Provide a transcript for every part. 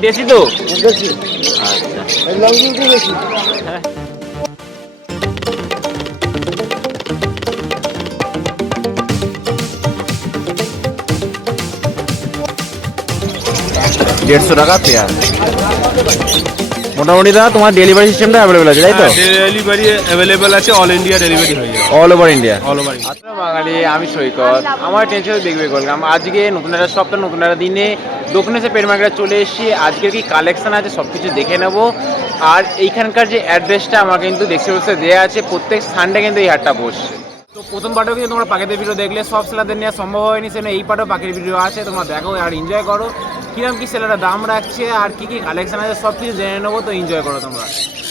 দেশি তো? দেশি আচ্ছা। দেড়শো টাকা পেয়ার মোটামুটি দাদা তোমার ডেলিভারি সিস্টেমটা অ্যাভেলেবেল আছে তাই তো? ডেলিভারি অ্যাভেলেবেল আছে অল ইন্ডিয়া ডেলিভারি হয়ে যাবে। All over India all over আচ্ছা বাঙালি আমি সৈকত। আমার টেনশন দেখবে করলাম আজকে নতুন একটা সপ্তাহ নতুন একটা দিনে দক্ষিণেশ্বর পেট মার্কেটে চলে এসেছি। আজকের কি কালেকশন আছে সব কিছু দেখে নেব। আর এইখানকার যে অ্যাড্রেসটা আমার কিন্তু ডেসক্রিপশনে দেওয়া আছে প্রত্যেক সানডে কিন্তু এই হাটটা বসছে। তো প্রথম পার্টেও কিন্তু তোমরা পাখিদের ভিডিও দেখলে। সব সেলারদের নেওয়া সম্ভব হয়নি সেখানে এই পার্টেও পাখির ভিডিও আছে। তোমরা দেখো আর এনজয় করো। কিরম কি সেলাররা দাম রাখছে আর কি কি কালেকশন আছে সব কিছু জেনে নেব। তো এনজয় করো তোমরা।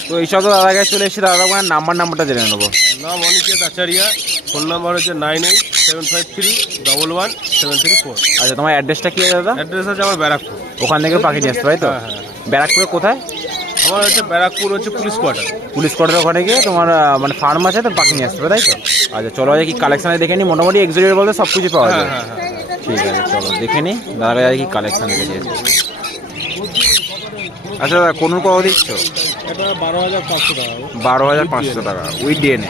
তো এইসব তো দাদা কাছে চলে এসেছি। দাদা নাম্বার নাম্বারটা জেনে নেব। নাম অনিকেত আচারিয়া। ফোন নাম্বার হচ্ছে nine eight seven five three double one seven three four আচ্ছা তোমার অ্যাড্রেসটা কি আছে দাদা? অ্যাড্রেস আছে আমার ব্যারাকপুর। ওখান থেকে পাখি নিয়ে আসতে হয় তো? হ্যাঁ, হ্যাঁ। ব্যারাকপুরে কোথায়? আমার হচ্ছে ব্যারাকপুর হচ্ছে পুলিশ কোয়ার্টার। পুলিশ কোয়ার্টার ওখানে গিয়ে তোমার মানে ফার্ম আছে তো পাখি নিয়ে আসতে হবে তাই তো? আচ্ছা চলো আজ কি কালেকশন দেখে নি? মোটামুটি এক্সিরিয়ার বলতে সব কিছু পাওয়া হ্যাঁ যায় হ্যাঁ হ্যাঁ। ঠিক আছে চলো দেখে নিই দাদা কাছে কি কালেকশন দেখে দিয়েছে আচ্ছা দাদা কোন কত দিচ্ছ? বারো হাজার পাঁচশো টাকা উইথ ডিএনএ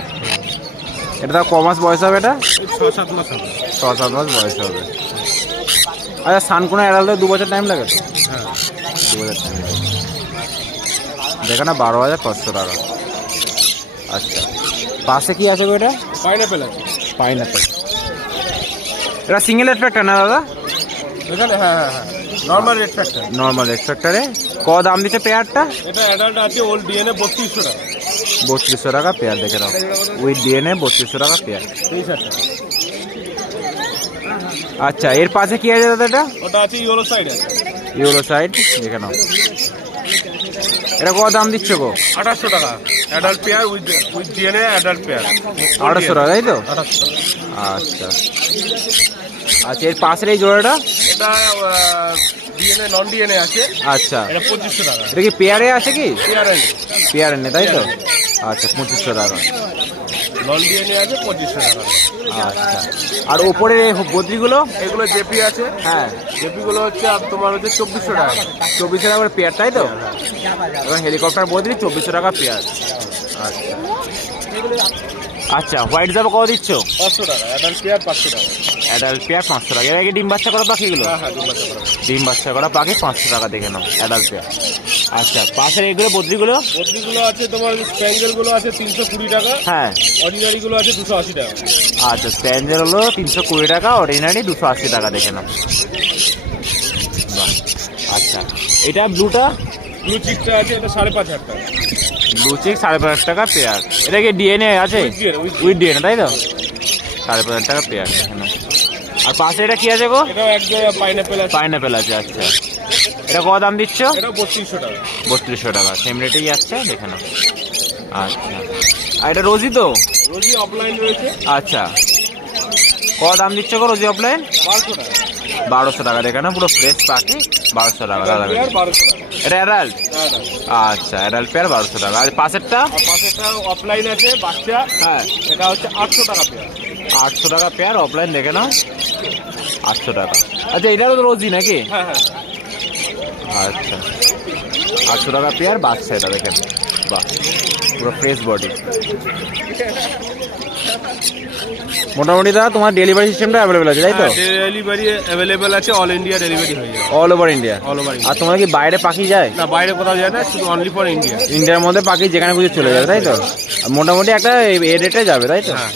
এটা তাও ক মাস বয়স হবে এটা? ছ সাত মাস হবে। ছ সাত মাস বয়স হবে। আচ্ছা সানকোনা এড়ালে দু বছর টাইম লাগে তো? হ্যাঁ দু হাজার টাকা দেখো না বারো হাজার পাঁচশো টাকা। আচ্ছা পাশে কি আছে এটা? পাইনাপেল আছে। পাইনাপেল এটা সিঙ্গেল এফেক্টার না দাদা? এখানে হ্যাঁ হ্যাঁ হ্যাঁ। নর্মাল রেট ফ্যাক্টর নর্মাল এফেক্টারে ক দাম দিচ্ছে পেয়ারটা? এটা অ্যাডাল্ট আছে ওল্ড ডিএনএ বত্রিশশো টাকা। বত্রিশশো টাকা পেয়ার দেখে নাও। উইথ ডিএনএ বত্রিশশো টাকা পেয়ার। তেইশ হাজার আচ্ছা এর পাশে কি আছে দাদা এটা? ওটা আছে ইয়েলো সাইড আছে। ইউরো সাইড দেখে নাও। এটা কত দাম দিচ্ছ গো? আঠাশশো টাকা। Adult pair with with DNA adult pair আঠাশশো টাকা তাই তো? আঠাশশো আচ্ছা। আচ্ছা এর পাশের এই জোড়াটা? এটা ডিএনএ নন ডিএনএ আছে। আচ্ছা। এটা পঁচিশশো টাকা। এটা কি পেয়ারে আছে কি? পেয়ারে পেয়ারে নেই তাই তো? আচ্ছা পঁচিশশো টাকা। নন ডিএনএ আছে পঁচিশশো টাকা। আচ্ছা। আর ওপরের এই বদ্রিগুলো? এগুলো জেপি আছে। হ্যাঁ। জেপি গুলো হচ্ছে তোমার হচ্ছে চব্বিশশো টাকা। চব্বিশশো টাকা করে পেয়ার তাই তো? এবং হেলিকপ্টার বদলি চব্বিশশো টাকা পেয়ার। আচ্ছা। আচ্ছা হোয়াইট জাবা কত দিচ্ছ? পাঁচশো টাকা অ্যাডাল্ট পেয়ার পাঁচশো টাকা। অ্যাডাল্ট পেয়ার পাঁচশো টাকা। এর আগে ডিম বাচ্চা করা পাখিগুলো হ্যাঁ হ্যাঁ দুটো করা ডিম বাচ্চা করা পাখি পাঁচশো টাকা দেখে নাও অ্যাডাল্ট আচ্ছা পাশের এগুলো বদ্রিগুলো? বদ্রিগুলো আছে তোমার স্প্যাঙ্গেলগুলো আছে তিনশো কুড়ি টাকা। হ্যাঁ। অর্ডিনারি গুলো আছে দুশো আশি টাকা। আচ্ছা স্প্যান্ডেল হলো তিনশো কুড়ি টাকা অর্ডিনারি দুশো আশি টাকা দেখে নাও। আচ্ছা। এটা ব্লুটা? ব্লু চিকটা আছে এটা সাড়ে পাঁচ হাজার টাকা। ব্লু চেক সাড়ে পাঁচ টাকা পেয়ার এটা কি ডিএনএ আছে? উইথ ডিএনএ তাই তো? সাড়ে পাঁচ হাজার টাকা পেয়ার এখানে আর পাশে এটা কি আছে গো? পাইনাপেল আছে। আচ্ছা। এটা কত দাম দিচ্ছ? বত্রিশশো টাকা। সেম রেটেই যাচ্ছে দেখে নাও। আচ্ছা। আর এটা রোজি তো? রোজি অফলাইন রয়েছে। আচ্ছা। কত দাম দিচ্ছ গো রোজি অফলাইন বারোশো টাকা। দেখে না পুরো ফ্রেশ পাখি। বারোশো টাকা দাদা। এটা অ্যাডাল্ট আচ্ছা অ্যাডাল্ট পেয়ার বারোশো টাকা। আর পাশেরটা? পাশেটা অফলাইন আছে বাচ্চা। হ্যাঁ। এটা হচ্ছে আটশো টাকা পেয়ার আটশো টাকা পেয়ার অফলাইন দেখে নাও। আটশো টাকা। আচ্ছা এটাও তো রোজই নাকি? হ্যাঁ হ্যাঁ। আচ্ছা। আটশো টাকা পেয়ার বাচ্চা এটা দেখেন। বাহ পুরো ফ্রেশ বডি মোটামুটি দাদা তোমার ডেলিভারি সিস্টেমটা অ্যাভেলেবেল আছে তাই তো? ডেলিভারি অ্যাভেলেবেল আছে অল ইন্ডিয়া ডেলিভারি হয়ে যাবে। All over India all over আর তোমার কি বাইরে পাখি যায়? না বাইরে কোথাও যায় না শুধু অনলি ফর ইন্ডিয়া ইন্ডিয়ার মধ্যে পাখি যেখানে খুঁজে চলে যাবে তাই তো? মোটামুটি একটা এ রেটে যাবে তাই তো? হ্যাঁ।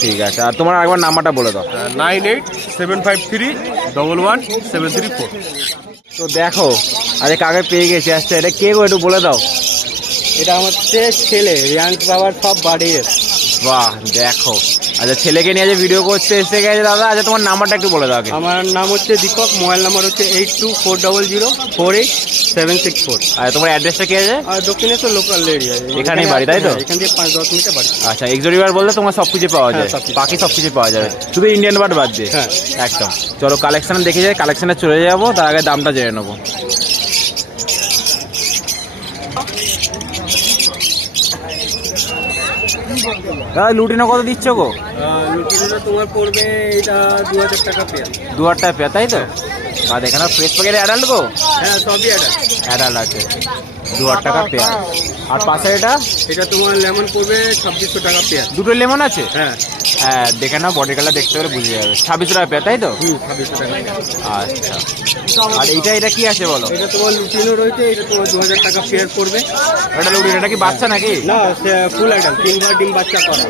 ঠিক আছে আর তোমার একবার নাম্বারটা বলে দাও। Nine eight seven five three double one seven three four তো দেখো আরে কাকে পেয়ে গেছে আচ্ছা এটা কে গো একটু বলে দাও। এটা আমার হচ্ছে ছেলে রিয়াংস বাবার সব বাড়ির। বাহ দেখো। আচ্ছা ছেলেকে নিয়ে যে ভিডিও করতে এসে গেছে দাদা আচ্ছা তোমার নাম্বারটা একটু বলে দাও আমার নাম হচ্ছে দীপক মোবাইল নাম্বার হচ্ছে eight two four double zero four eight seven six four আর তোমার অ্যাড্রেসটা কি আছে? আর দক্ষিণেশ্বর লোকাল এরিয়া এখানেই বাড়ি, তাই তো? এখান থেকে পাঁচ দশ মিনিটে বাড়ি। আচ্ছা বললে তোমার সব কিছু পাওয়া যায়। হ্যাঁ, বাকি সব কিছু পাওয়া যাবে। শুধু ইন্ডিয়ান বার্ড বাদ দিয়ে? হ্যাঁ। একদম। চলো কালেকশন দেখে যাই কালেকশনে চলে যাব তার আগে দামটা জেনে নেব। দাদা লুটিনো কত দিচ্ছ গো? লুটিনোটা তোমার পড়বে এটা দু হাজার টাকা পেয়ার। দু হাজার টাকা পেয়ার তাই তো? বা দেখে না ফ্রেশ প্যাকেট অ্যাডাল্ট গো? হ্যাঁ সবই অ্যাডাল্ট অ্যাডাল্ট আছে। দু হাজার টাকা পেয়ার আর পাশে এটা? এটা তোমার লেমন পড়বে ছাব্বিশশো টাকা পেয়ার দুটো লেমন আছে? হ্যাঁ। হ্যাঁ দেখে না বডি কালার দেখতে পেলে বুঝে যাবে। ছাব্বিশ টাকা পেয়ার তাই তো? হুম ছাব্বিশশো টাকা আচ্ছা। আর এটা এটা কি আছে বলো? এটা তোমার লুটিনো রয়েছে এটা তোমার দু হাজার টাকা পেয়ার পড়বে। এটা লুডি এটা কি বাচ্চা নাকি? না ফুল আইটেম তিনবার ডিম বাচ্চা করা।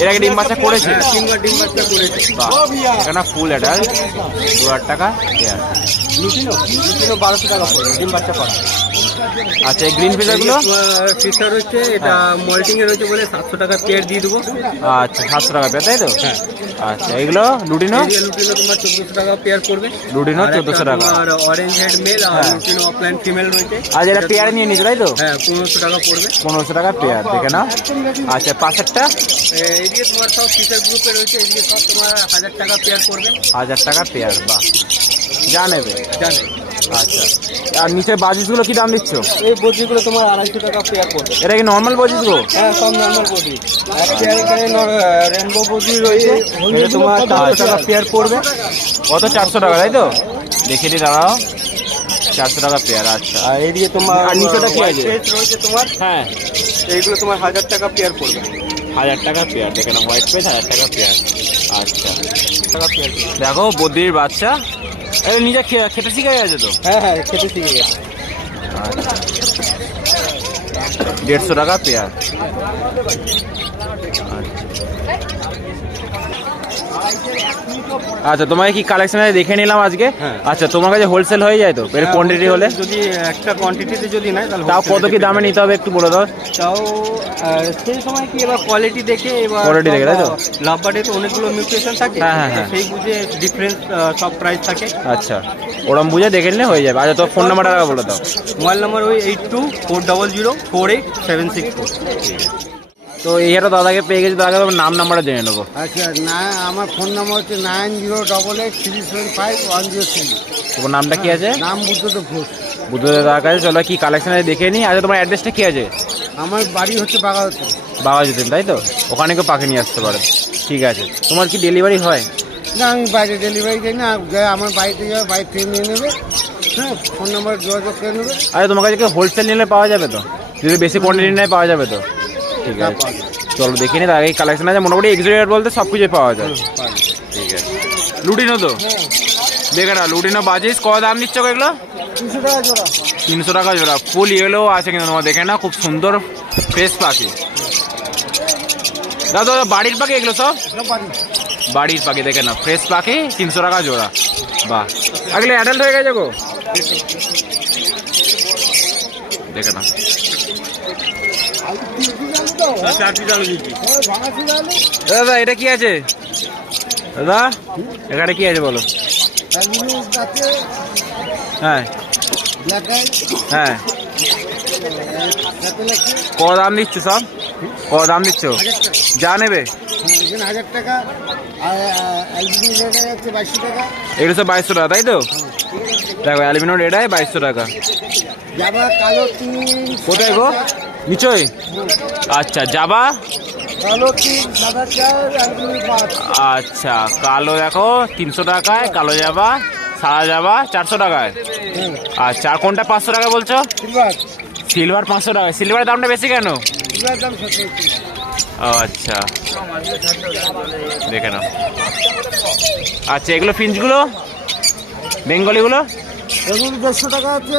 এর আগে ডিম বাচ্চা করেছে? হ্যাঁ তিনবার ডিম বাচ্চা করেছে। বাহ এখানে ফুল এটা দু হাজার টাকা পেয়ার লুটিনো লুটিনো বারোশো টাকা পড়বে ডিম বাচ্চা করা। আচ্ছা এই গ্রিন ফিশারগুলো ফিচার হচ্ছে এটা মল্টিং এ রয়েছে বলে সাতশো টাকা পেয়ার দিয়ে দেবো। আচ্ছা সাতশো টাকা পেয়ার তাই তো? হ্যাঁ। আচ্ছা এগুলো লুডিনো? লুটিনো তোমার চোদ্দশো টাকা পেয়ার পড়বে। লুডিনো আর 1400 টাকা। তোমার অরেঞ্জ হেড মেল আর। লুটিনো অফলাইন ফিমেল রয়েছে। আজ এটা পেয়ার নিয়ে নিয়েছো তাই তো? হ্যাঁ পনেরোশো টাকা পড়বে। পনেরোশো টাকা পেয়ার দেখে না আচ্ছা পাশেরটা? এদিকে তোমার সব ফিচার গ্রুপে রয়েছে এদিকে সব তোমার হাজার টাকা পেয়ার পড়বে। হাজার টাকা পেয়ার বাহ। যা নেবে। জানে আচ্ছা। আর নিচে বাজিসগুলো কি দাম দিচ্ছ? এই বজিগুলো তোমার আড়াইশো টাকা পেয়ার পড়বে এটা কি নর্মাল বাজিস গো? হ্যাঁ সব নর্মাল বডি এক পেয়ার এখানে রেনবো বডি রয়েছে। তোমার চারশো টাকা পেয়ার পড়বে। কত? চারশো টাকা তাই তো? দেখে দি দাঁড়াও। চারশো টাকা পেয়ার আচ্ছা। আর এদিকে তোমার আর নিচেটা কি আছে? রয়েছে তোমার। হ্যাঁ। এইগুলো তোমার হাজার টাকা পেয়ার পড়বে। হাজার টাকা পেয়ার দেখে না হোয়াইট পেজ হাজার টাকা পেয়ার আচ্ছা। টাকা পেয়ার দেখো বদ্রির বাচ্চা। নিজে খে- খেতে শিখে গেছে তো। হ্যাঁ হ্যাঁ খেতে শিখে গেছে। দেড়শো টাকা পেয়ার আচ্ছা তোমাকে কি কালেকশন দেখে নিলাম আজকে? হ্যাঁ। আচ্ছা তোমার কাছে হোলসেল হয়ে যায় তো? এর কোয়ান্টিটি হলে? যদি একটা কোয়ান্টিটিতে যদি নাই তাহলে তাও কত কি দামে নিতে হবে একটু বলে দাও। তাও সেই সময় কি এবার কোয়ালিটি দেখে এবার Quality দেখে, তাই তো? লাভবার্ডে তো অনেকগুলো মিউটেশন থাকে হ্যাঁ, হ্যাঁ, হ্যাঁ। সেই বুঝে ডিফারেন্স সব প্রাইস থাকে। আচ্ছা ওরম বুঝে দেখে নিলে হয়ে যাবে। আচ্ছা তোর ফোন নাম্বারটা বলে দাও। মোবাইল নাম্বার ওই eight two four double zero four eight seven six four তো একটা দাদাকে পেয়ে গেছি দাদাকে তোমার নাম নাম্বারটা জেনে নেব। আচ্ছা না আমার ফোন নাম্বার হচ্ছে nine zero double eight three seven five one zero three. তোমার নামটা কি আছে? নাম বুদ্ধদেব ঘোষ। বুদ্ধ দাদার কাছে চলো কি কালেকশন আছে দেখে নিই আচ্ছা তোমার অ্যাড্রেসটা কি আছে? আমার বাড়ি হচ্ছে বাগাওতে বাবা যেতেন তাই তো? ওখানে কেউ পাখি নিয়ে আসতে পারে। ঠিক আছে। তোমার কি ডেলিভারি হয়? না আমি বাইরে ডেলিভারি দিই না আমার বাড়িতে যাবে বাড়ি থেকে নিয়ে নেবে। হ্যাঁ ফোন নাম্বার যোগাযোগ করে নেবে। আরে তোমার কাছে কি হোলসেল নিলে পাওয়া যাবে তো? যদি বেশি কোয়ান্টিটি নেয় পাওয়া যাবে তো? ঠিক আছে। চলো দেখে নিই তার আগে কালেকশন আছে মোটামুটি এক্সিডিয়ার বলতে সব কিছুই পাওয়া যায়। ঠিক আছে। লুটিনো তো? দেখে না লুটিনো বাজিস কত দাম দিচ্ছ গো এগুলো? তিনশো টাকা জোড়া। ফুল ইয়েলো আছে কিন্তু তোমার দেখে না খুব সুন্দর ফ্রেশ পাখি। দাদা বাড়ির পাখি এগুলো সব? সব বাড়ির। পাখি দেখে না ফ্রেশ পাখি তিনশো টাকা জোড়া। বাহ। আগলে অ্যাডাল্ট হয়ে গেছে গো। দেখে না দাদা এটা কি আছে? দাদা এখানে কি আছে বলো? হ্যাঁ। হ্যাঁ। কত দাম দিচ্ছ সব? কত দাম দিচ্ছ? যা নেবে। হ্যাঁ, এগুলো সব বাইশশো টাকা তাই তো? দেখো অ্যালুমিনিয়াম রেডায় বাইশশো টাকা। কোথায় গো? নিচয় আচ্ছা যাবা? আচ্ছা কালো দেখো তিনশো টাকায় কালো যাবা সাদা যাবা চারশো টাকায়। আচ্ছা আর কোনটা পাঁচশো টাকা বলছো? সিলভার। পাঁচশো টাকা সিলভারের দামটা বেশি কেন? আচ্ছা দেখে নাও। আচ্ছা এগুলো ফিঞ্চগুলো? বেঙ্গলিগুলো? দেড়শো টাকা আছে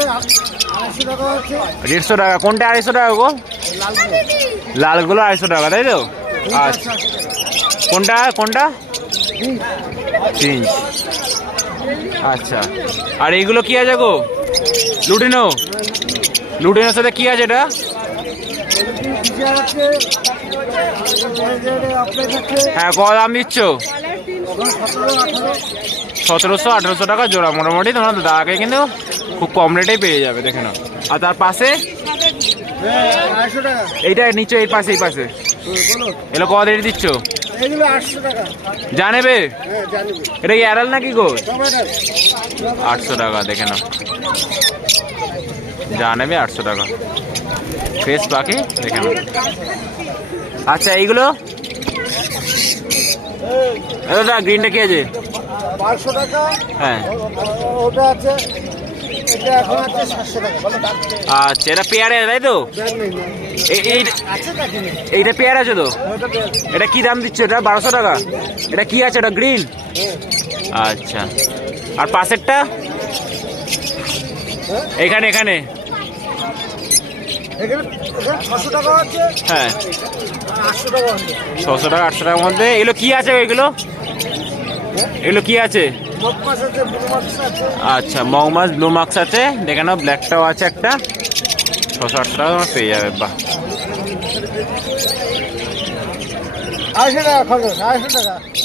আড়াইশো টাকা আছে। দেড়শো টাকা কোনটা আড়াইশো টাকা গো? লালগুলো আড়াইশো টাকা তাই তো? আচ্ছা। কোনটা কোনটা? ফিঞ্চ আচ্ছা। আর এইগুলো কি আছে গো? লুটিনো? লুটিনোর সাথে কি আছে এটা? হ্যাঁ কত দাম দিচ্ছ। আঠারো সতেরোশো, আঠেরোশো টাকা জোড়া মোটামুটি। তোমার দাদাকে কিন্তু খুব কম রেটেই পেয়ে যাবে, দেখে নাও। আর তার পাশে এইটা নিচে, এই পাশে এই পাশে। এগুলো কত রেট দিচ্ছ? এগুলো আটশো যা নেবে? হ্যাঁ জানি এটা কি অ্যাডাল নাকি গো আটশো টাকা, দেখে নাও। যা নেবে, আটশো টাকা। ফ্রেশ পাখি, দেখে নাও। আচ্ছা এইগুলো? দাদা গ্রিনটা আছে? বারোশো টাকা। হ্যাঁ। ওটা আছে। এটা এখন আছে আচ্ছা এটা পেয়ারে তাই তো? এইটা পেয়ার আছে তো? এটা কি দাম দিচ্ছে? এটা বারোশো টাকা? এটা কি আছে? এটা গ্রিন? আচ্ছা। আর পাশেরটা? এখানে এখানে। এখানে এখানে ছশো টাকা হ্যাঁ। ছশো টাকা আটশো টাকার মধ্যে। এগুলো কি আছে এগুলো এগুলো কি আছে? মগ মাছ মাছ আচ্ছা মৌ মাছ ব্লু মার্কস আছে। দেখে নাও ব্ল্যাকটাও আছে একটা। ছশো আটশো টাকা তোমার পেয়ে যাবে বাহ।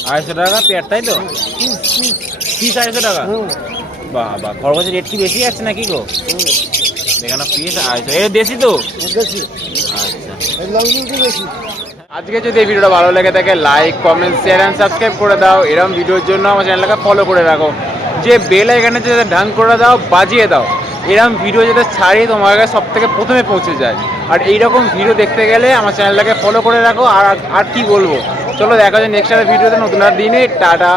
আড়াইশো টাকা পেয়ার তাই তো? পিস আড়াইশো টাকা? বাহ বাহ। খরগোশের রেট কি বেশি আছে নাকি গো? দেখে নাও পিস আড়াইশো এটা দেশি তো? আচ্ছা। আজকে যদি এই ভিডিওটা ভালো লেগে থাকে like comment share and subscribe করে দাও। এরকম ভিডিওর জন্য আমার চ্যানেলটাকে ফলো করে রাখো। যে বেল এখানে যাতে ঢাং করে দাও, বাজিয়ে দাও এরকম ভিডিও যাতে ছাড়িয়ে তোমার কাছে সব থেকে প্রথমে পৌঁছে যায়। আর এইরকম ভিডিও দেখতে গেলে আমার চ্যানেলটাকে ফলো করে রাখো। আর আর কি বলব? চলো দেখা যায় নেক্সট ভিডিওতে। নতুন আর দিনে, টাটা।